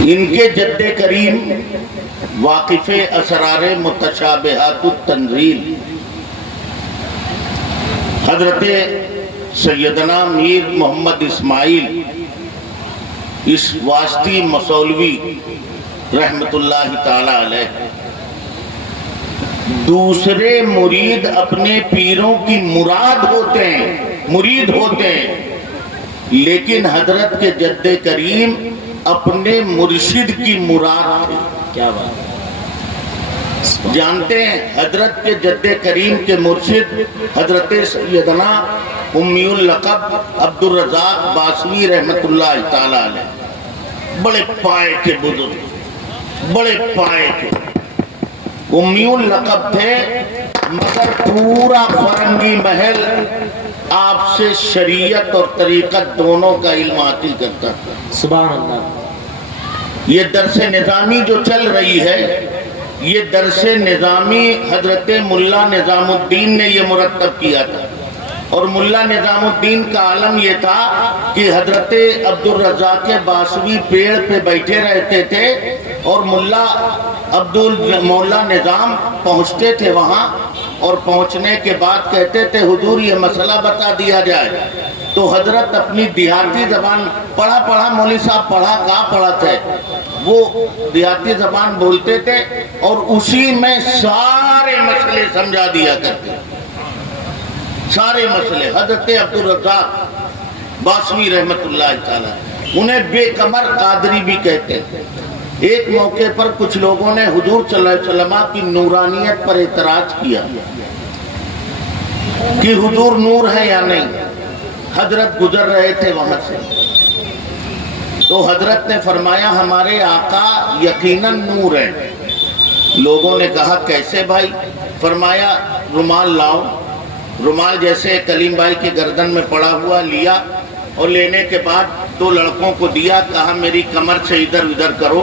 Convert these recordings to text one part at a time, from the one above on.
ان کے جد کریم واقف اسرار متشابہات التنزیل حضرت سیدنا میر محمد اسماعیل اس واسطی مصولوی رحمت اللہ تعالی علیہ دوسرے مرید اپنے پیروں کی مراد ہوتے ہیں، مرید ہوتے ہیں، لیکن حضرت کے جد کریم اپنے مرشد کی مراد تھے۔ کیا بات ہے؟ جانتے ہیں حضرت کے جد کریم کے مرشد حضرت سیدنا امی اللقب عبدالرزاق باسوی رحمت اللہ تعالی علیہ، بڑے پائے کے بزرگ، بڑے پائے کے امی اللقب تھے، مگر پورا فرنگی محل آپ سے شریعت اور طریقت دونوں کا علم حاصل کرتا تھا۔ سبحان اللہ۔ یہ درس نظامی جو چل رہی ہے، یہ درس نظامی حضرت ملا نظام الدین نے یہ مرتب کیا تھا، اور ملا نظام الدین کا عالم یہ تھا کہ حضرت عبدالرزاق باسوی پیڑ پہ بیٹھے رہتے تھے اور مولا نظام پہنچتے تھے وہاں، اور پہنچنے کے بعد کہتے تھے حضور یہ مسئلہ بتا دیا جائے، تو حضرت اپنی دیہاتی زبان پڑھا مولوی صاحب پڑھا تھے، وہ دیہاتی زبان بولتے تھے اور اسی میں سارے مسئلے سمجھا دیا کرتے، سارے مسئلے۔ حضرت عبدالرزاق باسوی رحمت اللہ تعالی، انہیں بے کمر قادری بھی کہتے ہیں۔ ایک موقع پر کچھ لوگوں نے حضور صلی اللہ علیہ وسلم کی نورانیت پر اعتراض کیا کہ حضور نور ہے یا نہیں، حضرت گزر رہے تھے وہاں سے، تو حضرت نے فرمایا ہمارے آقا یقیناً نور ہے۔ لوگوں نے کہا کیسے بھائی؟ فرمایا رومال لاؤ۔ رومال جیسے کلیم بھائی کے گردن میں پڑا ہوا لیا، اور لینے کے بعد دو لڑکوں کو دیا، کہا میری کمر سے ادھر ادھر کرو،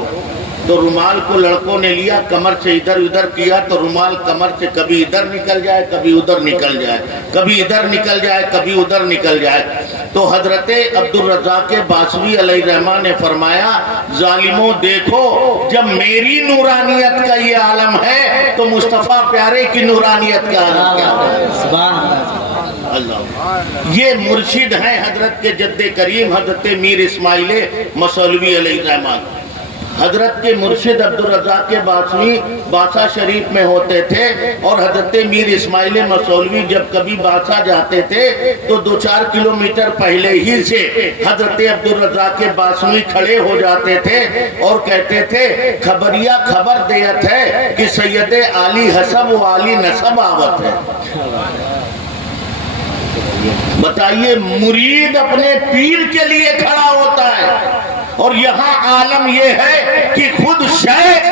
تو رومال کو لڑکوں نے لیا، کمر سے ادھر ادھر کیا، تو رومال کمر سے کبھی ادھر نکل جائے کبھی ادھر نکل جائے، کبھی ادھر نکل جائے کبھی ادھر نکل جائے۔ تو حضرت عبدالرزاق باسوی علیہ الرحمہ نے فرمایا ظالموں دیکھو، جب میری نورانیت کا یہ عالم ہے تو مصطفیٰ پیارے کی نورانیت کا عالم کیا ہے؟ سبحان اللہ۔ یہ مرشد ہیں حضرت کے جد کریم حضرت میر اسماعیل مصولوی علیہ الرحمہ۔ حضرت کے مرشد عبدالرزاق باسوی باسا شریف میں ہوتے تھے، اور حضرت میر اسماعیل مصولوی جب کبھی باسا جاتے تھے تو 2-4 کلومیٹر پہلے ہی سے حضرت عبدالرزاق باسوی کھڑے ہو جاتے تھے اور کہتے تھے خبریہ خبر دیت ہے کہ سید عالی حسب و عالی نسب آوت ہے۔ بتائیے، مرید اپنے پیر کے لیے کھڑا ہوتا ہے، اور یہاں عالم یہ ہے کہ خود شیخ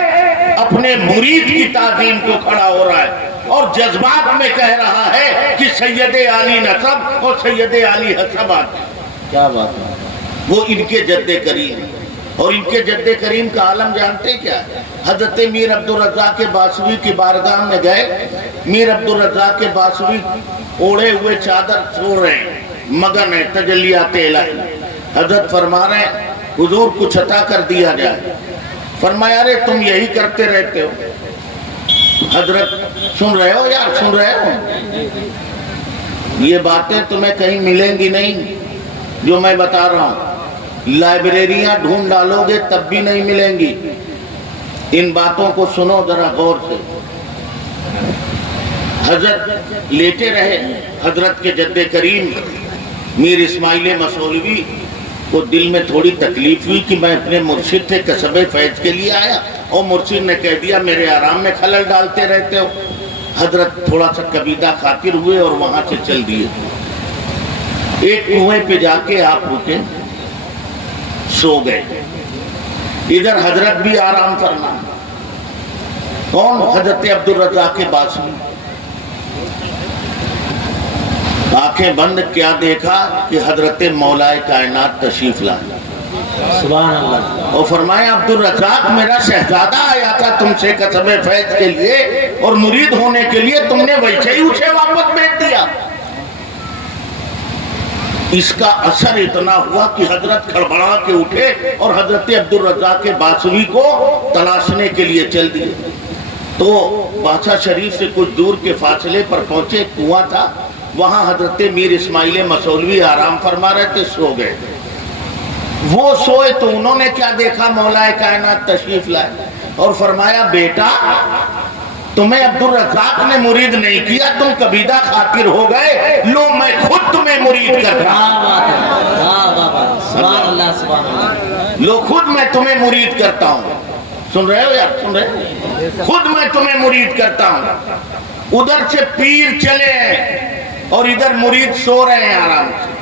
اپنے مرید کی تعظیم کو کھڑا ہو رہا ہے اور جذبات میں کہہ رہا ہے کہ سید عالی نسب اور سید عالی حسب آتے ہیں۔ کیا بات ہے؟ وہ ان کے جد کریم، اور ان کے جد کریم کا عالم جانتے کیا ہے؟ حضرت میر عبدالرزاق باسوی کی بارگاہ میں گئے، میر عبدالرزاق باسوی اوڑھے ہوئے چادر سو رہے ہیں، مگن ہے تجلیات الہی۔ حضرت فرما رہے ہیں حضور کچھ عطا کر دیا جائے۔ فرمایا ارے تم یہی کرتے رہتے ہو۔ حضرت سن رہے ہو یار، سن رہے ہو؟ یہ باتیں تمہیں کہیں ملیں گی نہیں جو میں بتا رہا ہوں، لائبریریاں ڈھونڈ ڈالو گے تب بھی نہیں ملیں گی۔ ان باتوں کو سنو ذرا غور سے۔ حضرت لیٹے رہے، حضرت کے جد کریم میر اسماعیل مصولوی کو دل میں تھوڑی تکلیف ہوئی کہ میں اپنے مرشد سے کسب فیض کے لیے آیا اور مرشد نے کہہ دیا میرے آرام میں خلل ڈالتے رہتے ہو۔ حضرت تھوڑا سا کبیدہ خاطر ہوئے اور وہاں سے چل دیے۔ ایک کنویں پہ جا کے آپ رکے، سو گئے۔ ادھر حضرت بھی آرام کرنا۔ کون؟ حضرت عبدالرزاق باسوی۔ آنکھیں بند کیا دیکھا کہ حضرت مولا کائنات تشریف لائے۔ سبحان اللہ۔ اور فرمایا عبدالرزاق میرا شہزادہ آیا تھا تم سے کسب فیض کے لیے اور مرید ہونے کے لیے، تم نے ویسے ہی اسے واپس بھیج دیا۔ اس کا اثر اتنا ہوا کہ حضرت کھڑبڑا کے اٹھے اور حضرت عبدالرزاق باسوی کو تلاشنے کے لیے چل دیے. تو بادشاہ شریف سے کچھ دور کے فاصلے پر پہنچے، کنواں تھا، وہاں حضرت میر اسماعیل مصولوی آرام فرما رہے تھے، سو گئے. وہ سوئے تو انہوں نے کیا دیکھا، مولا کائنات تشریف لائے اور فرمایا بیٹا تمہیں عبدالرزاق نے مرید نہیں کیا، تم کبیدہ خاطر ہو گئے، لو میں خود تمہیں مرید کرتا ہوں. سبحان اللہ سبحان اللہ. لو خود میں تمہیں مرید کرتا ہوں. سن رہے ہو یار، سن رہے ہو؟ خود میں تمہیں مرید کرتا ہوں. ادھر سے پیر چلے ہیں اور ادھر مرید سو رہے ہیں آرام سے.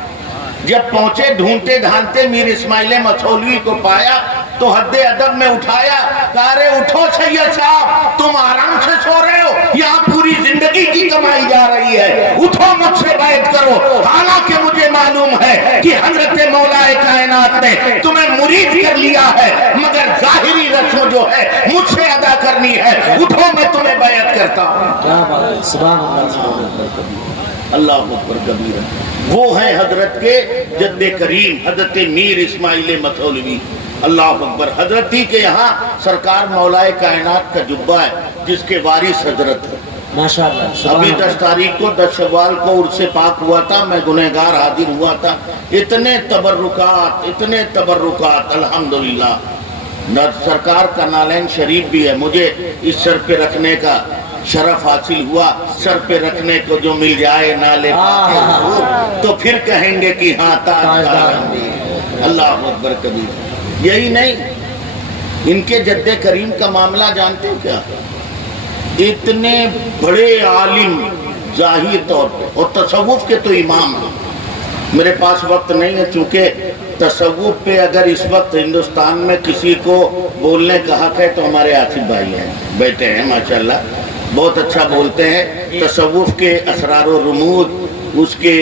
جب پہنچے ڈھونڈتے ڈھانتے میر اسماعیل مصولوی کو پایا تو حد ادب میں اٹھایا، کہا رے اٹھو سید صاحب، تم آرام سے سو رہے ہو، یہاں پوری زندگی کی کمائی جا رہی ہے، اٹھو مجھ سے بیعت کرو. حالانکہ مجھے معلوم ہے کہ حضرت مولا کائنات نے تمہیں مرید کر لیا ہے، مگر ظاہری رسم جو ہے مجھ سے ادا کرنی ہے، اٹھو میں تمہیں بیعت کرتا ہوں. سبحان اللہ سبحان اللہ. اللہ اکبر کبیرہ. وہ ہیں حضرت کے جد کریم حضرت میر اسماعیل مصولوی. اللہ اکبر. حضرت ہی کے یہاں سرکار مولا کائنات کا جبہ ہے جس کے وارث حضرت ہے. ماشاءاللہ. ابھی 10 تاریخ کو 10 شوال کو عرس پاک ہوا تھا، میں گنہگار حاضر ہوا تھا. اتنے تبرکات الحمدللہ. سرکار کا نالین شریف بھی ہے، مجھے اس سر پہ رکھنے کا شرف حاصل ہوا. سر پہ رکھنے کو جو مل جائے نالے تو پھر کہیں گے کہ ہاں تاجدار. اللہ اکبر کبیر. یہی نہیں، ان کے جد کریم کا معاملہ جانتے ہیں کیا؟ اتنے بڑے عالم ظاہر طور پہ اور تصوف کے تو امام ہیں. میرے پاس وقت نہیں ہے، چونکہ تصوف پہ اگر اس وقت ہندوستان میں کسی کو بولنے کا حق ہے تو ہمارے آصف بھائی ہیں، بیٹے ہیں ماشاءاللہ، بہت اچھا بولتے ہیں. تصوف کے اسرار و رموز، اس کے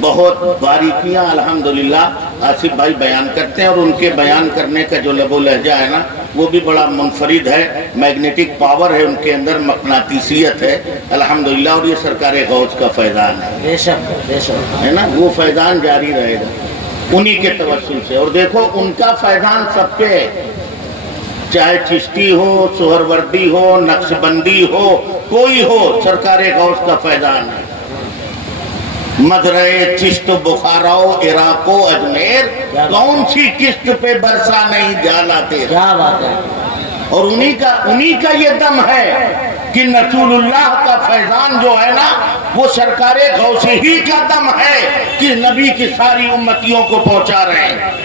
بہت باریکیاں الحمدللہ آصف بھائی بیان کرتے ہیں، اور ان کے بیان کرنے کا جو لب و لہجہ ہے نا وہ بھی بڑا منفرد ہے. میگنیٹک پاور ہے ان کے اندر، مقناطیسیت ہے الحمدللہ. اور یہ سرکار غوث کا فیضان ہے، بے شک بے شک ہے نا. وہ فیضان جاری رہے گا انہی کے توسل سے. اور دیکھو ان کا فیضان سب پہ ہے، چاہے چشتی ہو، سہروردی ہو، نقشبندی ہو، کوئی ہو، سرکار غوث کا فیضان ہے. مدرے چشت بخارا عراق و اجمیر، کون سی قسط پہ برسا نہیں جالا تیرا. کیا بات ہے. اور انہی کا یہ دم ہے کہ رسول اللہ کا فیضان جو ہے نا وہ سرکار غوث ہی کا دم ہے کہ نبی کی ساری امتیوں کو پہنچا رہے ہیں.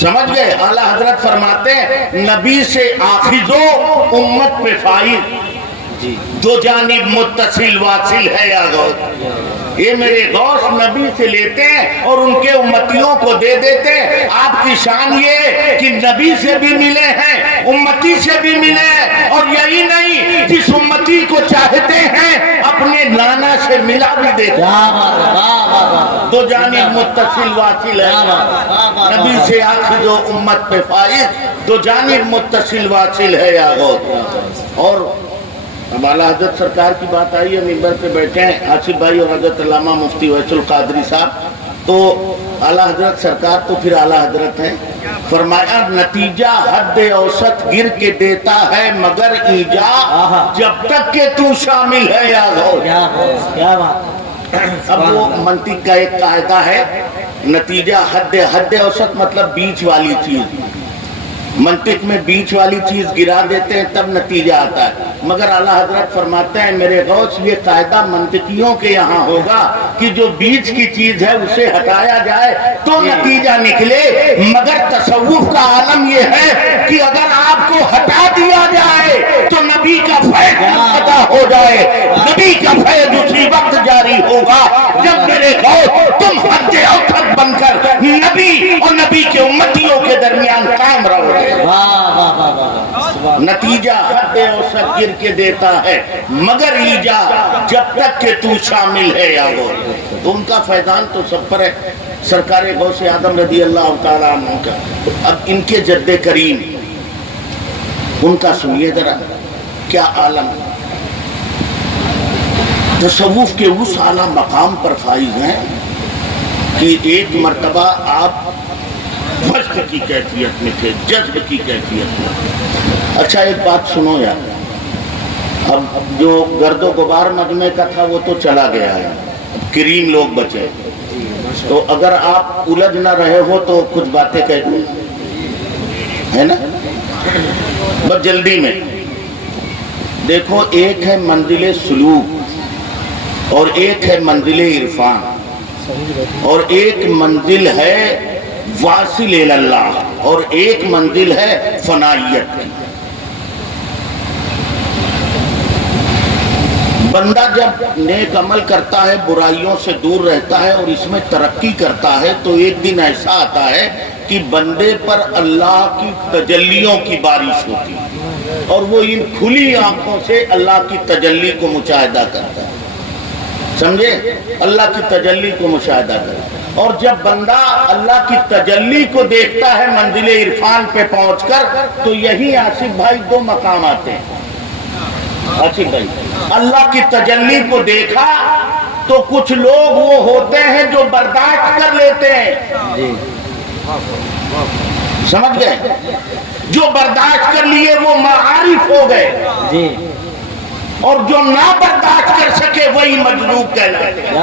سمجھ گئے؟ اعلیٰ حضرت فرماتے ہیں نبی سے آخذو امت پہ فائز، دو جانب متصل واصل ہے یا غوث. یہ میرے غوث نبی سے لیتے ہیں اور ان کے امتیوں کو دے دیتے ہیں. آپ کی شان یہ کہ نبی سے بھی ملے ہیں، امتی سے بھی ملے ہیں، اور یہی نہیں جس امتی کو چاہتے ہیں اپنے نانا سے ملا بھی دیتے ہیں. دو جانب متصل واصل ہے، نبی سے آخذ و امت پہ فائز، دو جانب متصل واصل ہے یا غوث. اور اب اعلیٰ حضرت سرکار کی بات آئی ہے، ممبر پہ بیٹھے ہیں آصف بھائی اور حضرت علامہ مفتی ویس القادری صاحب. تو اعلیٰ حضرت سرکار تو پھر اعلیٰ حضرت ہیں. فرمایا نتیجہ حد اوسط گر کے دیتا ہے مگر ایجا جب تک کہ تو شامل ہے یا غوث. کیا بات. اب وہ منطق کا ایک قاعدہ ہے، نتیجہ حد اوسط مطلب بیچ والی چیز. منطق میں بیچ والی چیز گرا دیتے ہیں تب نتیجہ آتا ہے. مگر اعلیٰ حضرت فرماتے ہیں میرے غوث یہ قاعدہ منطقیوں کے یہاں ہوگا کہ جو بیچ کی چیز ہے اسے ہٹایا جائے تو نتیجہ نکلے. مگر تصوف کا عالم یہ ہے کہ اگر آپ کو ہٹا دیا جائے تو نبی کا فیض پتا ہو جائے. نبی کا فیض اسی وقت جاری ہوگا جب میرے غوث تم حد اوسط بن کر نبی اور نبی کے امتیوں کے درمیان قائم رہو گے. نتیجہ حد اوسط گر کے دیتا ہے مگر ایجا جب تک کہ تو شامل ہے یا وہ. تو ان کا فیضان تو سب پر ہے، سرکار غوث اعظم رضی اللہ تعالیٰ عنہ کا. اب ان کے جد کریم ان کا سنیے ذرا کیا عالم. تصوف کے اس اعلیٰ مقام پر فائز ہیں کہ ایک مرتبہ آپ وجد کی کیفیت میں تھے، جذب کی کیفیت میں. اچھا ایک بات سنو یار، اب جو گرد و غبار مجمع کا تھا وہ تو چلا گیا ہے، اب کریم لوگ بچے. تو اگر آپ الجھ نہ رہے ہو تو کچھ باتیں کہہ دوں، ہے نا، بس جلدی میں. دیکھو ایک ہے منزل سلوک اور ایک ہے منزل عرفان، اور ایک منزل ہے واصل اللہ اور ایک منزل ہے فنائیت کی. بندہ جب نیک عمل کرتا ہے، برائیوں سے دور رہتا ہے اور اس میں ترقی کرتا ہے، تو ایک دن ایسا آتا ہے کہ بندے پر اللہ کی تجلیوں کی بارش ہوتی ہے اور وہ ان کھلی آنکھوں سے اللہ کی تجلی کو مشاہدہ کرتا ہے. سمجھے؟ اللہ کی تجلی کو مشاہدہ کرتا ہے. اور جب بندہ اللہ کی تجلی کو دیکھتا ہے منزل عرفان پہ پہنچ کر، تو یہی آصف بھائی دو مقام آتے ہیں. آصف بھائی اللہ کی تجلی کو دیکھا تو کچھ لوگ وہ ہوتے ہیں جو برداشت کر لیتے ہیں، سمجھ گئے؟ جو برداشت کر لیے وہ معارف ہو گئے، اور جو نہ برداشت کر سکے وہی مجذوب کہلاتے ہیں.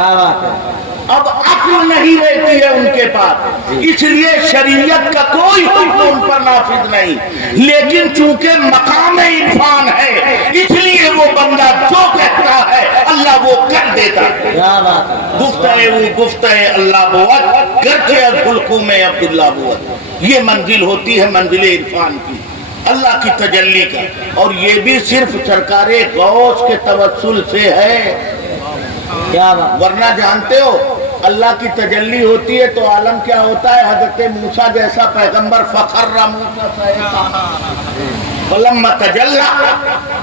اب عقل نہیں رہتی ہے ان کے پاس، اس لیے شریعت کا کوئی حکم ان پر نافذ نہیں. لیکن چونکہ مقام عرفان ہے اس لیے وہ بندہ جو کہتا ہے اللہ وہ کر دیتا ہے. گفتہ وہ گفتہ اللہ بوت گرچہ از حلقوم عبداللہ بوت. یہ منزل ہوتی ہے منزل عرفان کی، اللہ کی تجلی کا. اور یہ بھی صرف سرکار غوث کے توسل سے ہے، ورنہ جانتے ہو اللہ کی تجلی ہوتی ہے تو عالم کیا ہوتا ہے؟ حضرت موسیٰ جیسا پیغمبر فخر موسیٰ صیحا، فلما تجلی،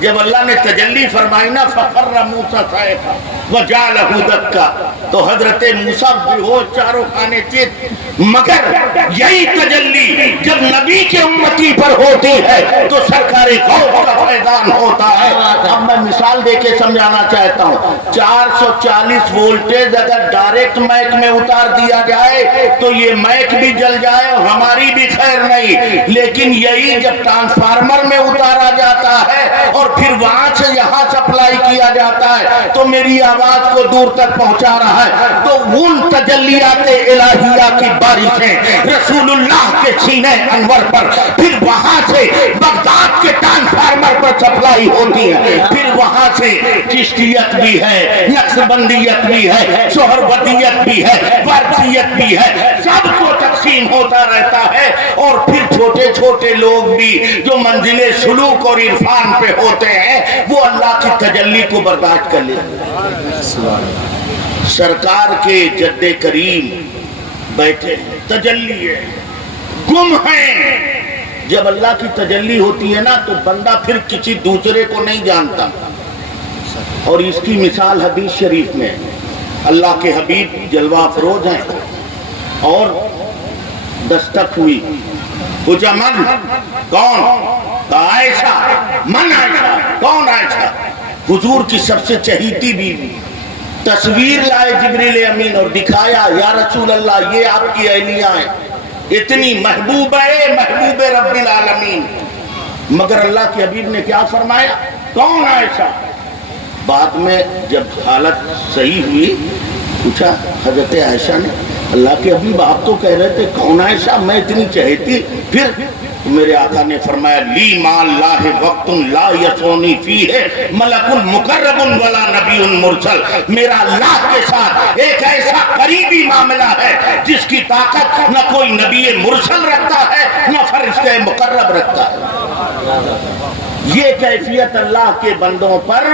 جب اللہ نے تجلی فرمائی نا فخر موسیٰ صیحا وجعلہ دکا، تو حضرت موسیٰ بھی ہو چاروں کھانے چیت. مگر یہی تجلی جب نبی کے امتی پر ہوتی ہے تو سرکار غوث کا فیضان ہوتا ہے. اب میں مثال دے کے سمجھانا چاہتا ہوں. 440 وولٹیج اگر ڈائریکٹ مائک میں اتار دیا جائے تو یہ مائک بھی جل جائے اور ہماری بھی خیر نہیں. لیکن یہی جب ٹرانسفارمر میں اتارا جاتا ہے اور پھر وہاں سے یہاں سپلائی کیا جاتا ہے تو میری آواز کو دور تک پہنچا رہا ہے. تو ان تجلیات الہیہ کی بارشیں رسول اللہ کے سینے انور پر، پھر وہاں سے بغداد کے ٹرانسفارمر پر سپلائی ہوتی ہے، پھر وہاں سے چشتیت بھی ہے، نقشبندیت بھی ہے، سہروردیت بھی ہے، وارثیت بھی ہے، سب کو تقسیم ہوتا رہتا ہے. اور پھر چھوٹے چھوٹے لوگ بھی جو منزل سلوک اور عرفان پہ ہوتے ہیں وہ اللہ کی تجلی کو برداشت کر لیتے. سرکار کے جد کریم بیٹھے تجلی ہے، گم ہیں. جب اللہ کی تجلی ہوتی ہے نا تو بندہ پھر کسی دوسرے کو نہیں جانتا. اور اس کی مثال حدیث شریف میں، اللہ کے حبیب جلوہ افروز ہیں اور دستک ہوئی. پوچھا من؟ کون؟ عائشہ. من عائشہ؟ کون عائشہ؟ حضور کی سب سے چہیتی بیوی. تصویر لائے جبریل امین اور دکھایا، یا رسول اللہ یہ آپ کی اہلیہ ہیں، اتنی محبوب ہے، محبوب رب العالمین. مگر اللہ کے حبیب نے کیا فرمایا؟ کون عائشہ؟ بعد میں جب حالت صحیح ہوئی پوچھا حضرت عائشہ نے، اللہ کے حبیب آپ تو کہہ رہے تھے کون عائشہ، میں اتنی چہیتی. پھر میرے آقا نے فرمایا لی ما اللہ وقت لا یسونی فیہ ملک مقرب ولا نبی مرسل. میرا اللہ کے ساتھ ایک ایسا قریبی معاملہ ہے جس کی طاقت نہ کوئی نبی مرسل رکھتا ہے نہ فرشتہ مقرب رکھتا ہے. یہ کیفیت اللہ کے بندوں پر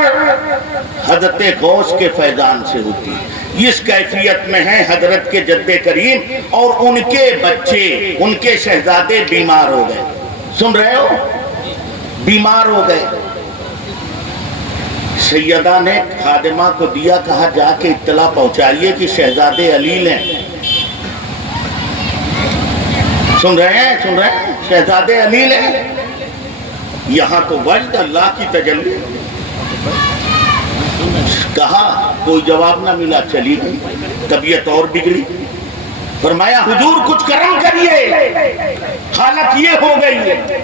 حضرت غوث کے فیضان سے ہوتی ہے. اس کیفیت میں ہے حضرت کے جد کریم اور ان کے بچے، ان کے شہزادے بیمار ہو گئے. سن رہے ہو؟ بیمار ہو گئے. سیدہ نے خادمہ کو دیا، کہا جا کے اطلاع پہنچائیے کہ شہزادے علیل ہیں. سن رہے ہیں؟ سن رہے ہیں؟ شہزادے علیل ہیں. یہاں تو وجد اللہ کی تجلی. کہا کوئی جواب نہ ملا، چلی گئی. طبیعت اور بگڑی. فرمایا حضور کچھ کرم کریے، حالت یہ ہو گئی ہے۔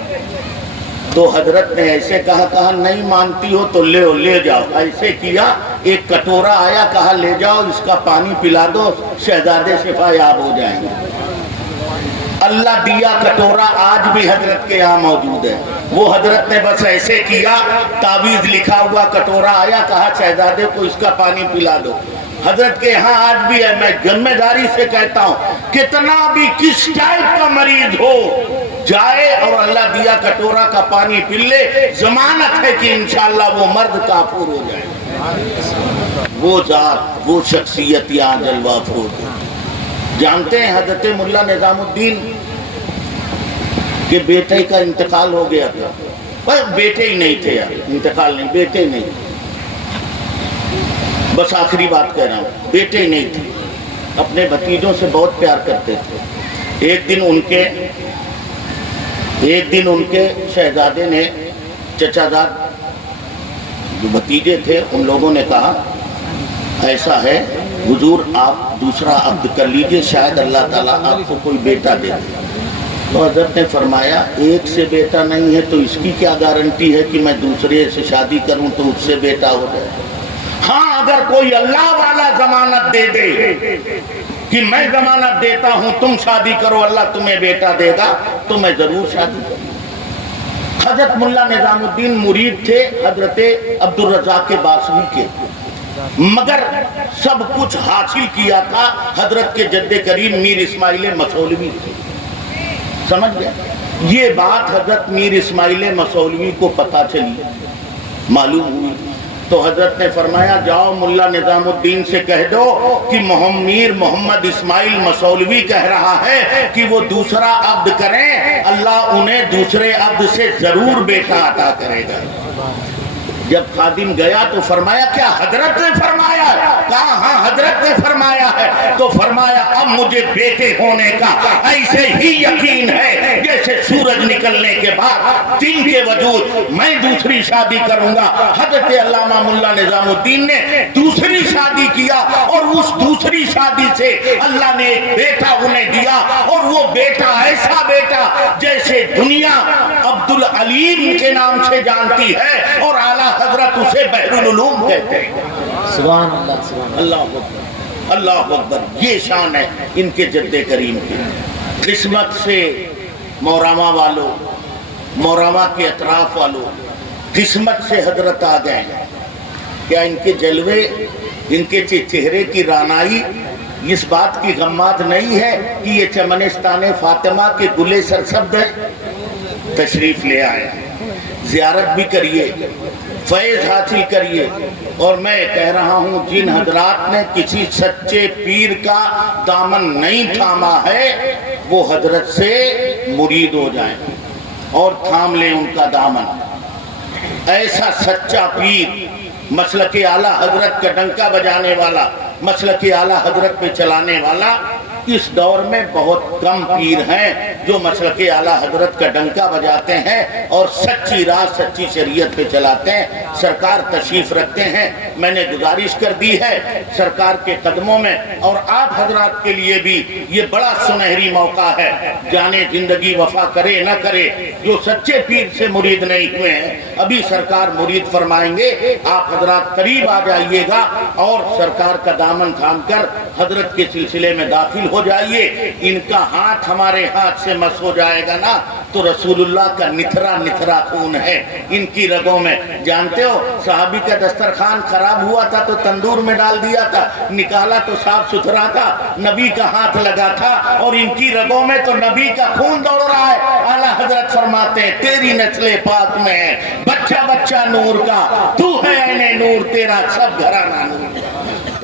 تو حضرت نے ایسے کہا نہیں مانتی ہو تو لے جاؤ۔ ایسے کیا، ایک کٹورا آیا، کہا لے جاؤ، اس کا پانی پلا دو، شہزادے شفا یاب ہو جائیں گے۔ اللہ دیا کٹورا آج بھی حضرت کے یہاں موجود ہے۔ وہ حضرت نے بس ایسے کیا، تعویذ لکھا ہوا کٹورا آیا، کہا شہزادے کو اس کا پانی پلا دو۔ حضرت کے یہاں آج بھی ہے۔ میں ذمہ داری سے کہتا ہوں، کتنا بھی کس ٹائپ کا مریض ہو جائے اور اللہ دیا کٹورا کا پانی پی لے، ضمانت ہے کہ انشاءاللہ وہ مرد کافور ہو جائے۔ وہ ذات، وہ شخصیت یہاں جلوہ افروز ہے۔ جانتے ہیں حضرت ملا نظام الدین کے بیٹے کا انتقال ہو گیا تھا، پر بیٹے ہی نہیں تھے یار، انتقال نہیں، بیٹے نہیں، بس آخری بات کہہ رہا ہوں، بیٹے ہی نہیں تھے۔ اپنے بھتیجوں سے بہت پیار کرتے تھے۔ ایک دن ان کے شہزادے نے، چچا داد جو بھتیجے تھے، ان لوگوں نے کہا ایسا ہے حضور آپ دوسرا عقد کر لیجئے، شاید اللہ تعالیٰ آپ کو کوئی بیٹا دے دے۔ تو حضرت نے فرمایا ایک سے بیٹا نہیں ہے تو اس کی کیا گارنٹی ہے کہ میں دوسرے سے شادی کروں تو اس سے بیٹا ہو جائے۔ ہاں اگر کوئی اللہ والا ضمانت دے دے کہ میں ضمانت دیتا ہوں تم شادی کرو اللہ تمہیں بیٹا دے گا تو میں ضرور شادی کروں۔ حضرت ملا نظام الدین مرید تھے حضرت عبدالرزاق باسری کے، مگر سب کچھ حاصل کیا تھا حضرت کے جد کریم میر اسماعیل مسولوی سے۔ سمجھ گئے؟ یہ بات حضرت میر اسماعیل مسولوی کو پتہ چلی، معلوم ہوئی، تو حضرت نے فرمایا جاؤ ملا نظام الدین سے کہہ دو کہ میر محمد اسماعیل مسولوی کہہ رہا ہے کہ وہ دوسرا عقد کریں، اللہ انہیں دوسرے عقد سے ضرور بیٹا عطا کرے گا۔ جب خادم گیا تو فرمایا کیا حضرت نے فرمایا ہے؟ کہا ہاں حضرت نے فرمایا ہے۔ تو فرمایا اب مجھے بیٹے ہونے کا ایسے ہی یقین ہے جیسے سورج نکلنے کے بعد دن کے وجود میں دوسری شادی کروں گا۔ حضرت علامہ ملا نظام الدین نے دوسری شادی کیا اور اس دوسری شادی سے اللہ نے ایک بیٹا انہیں دیا، اور وہ بیٹا ایسا بیٹا جیسے دنیا عبدالعلیم کے نام سے جانتی ہے اور اعلیٰ حضرت اسے بحر العلوم کہتے ہیں۔ سبحان اللہ، سبحان اللہ اکبر، اللہ اکبر۔ یہ شان ہے ان کے جد کریم کی۔ قسمت سے موراما والوں، موراما کے اطراف والوں، قسمت سے حضرت آ گئے۔ کیا ان کے جلوے، ان کے چہرے کی رانائی اس بات کی غمات نہیں ہے کہ یہ چمنستان فاطمہ کے گلے سرسبد ہے؟ تشریف لے آئے، زیارت بھی کریے، فیض حاصل کریے۔ اور میں کہہ رہا ہوں جن حضرات نے کسی سچے پیر کا دامن نہیں تھاما ہے وہ حضرت سے مرید ہو جائیں اور تھام لیں ان کا دامن۔ ایسا سچا پیر، مسلک اعلیٰ حضرت کا ڈنکا بجانے والا، مسلک اعلیٰ حضرت پہ چلانے والا، اس دور میں بہت کم پیر ہیں جو مسلک اعلیٰ حضرت کا ڈنکا بجاتے ہیں اور سچی راہ سچی شریعت پہ چلاتے ہیں۔ سرکار تشریف رکھتے ہیں، میں نے گزارش کر دی ہے سرکار کے قدموں میں، اور آپ حضرات کے لیے بھی یہ بڑا سنہری موقع ہے۔ جانے زندگی وفا کرے نہ کرے، جو سچے پیر سے مرید نہیں ہوئے ہیں ابھی سرکار مرید فرمائیں گے، آپ حضرات قریب آ جائیے گا اور سرکار کا دامن تھام کر حضرت کے سلسلے میں داخل ہو جائیے۔ ان کا ہاتھ ہمارے ہاتھ سے مس ہو جائے گا نا تو رسول اللہ کا نتھرا نتھرا خون ہے ان کی رگوں میں۔ جانتے ہو صحابی کا دسترخوان خراب ہوا تھا تو تندور میں ڈال دیا تھا، نکالا تو صاف ستھرا تھا، نبی کا ہاتھ لگا تھا، اور ان کی رگوں میں تو نبی کا خون دوڑ رہا ہے۔ اعلیٰ حضرت فرماتے ہیں تیری نسل پاک میں ہے بچہ بچہ نور کا، تو ہے عین نور، تیرا سب گھرانہ نور۔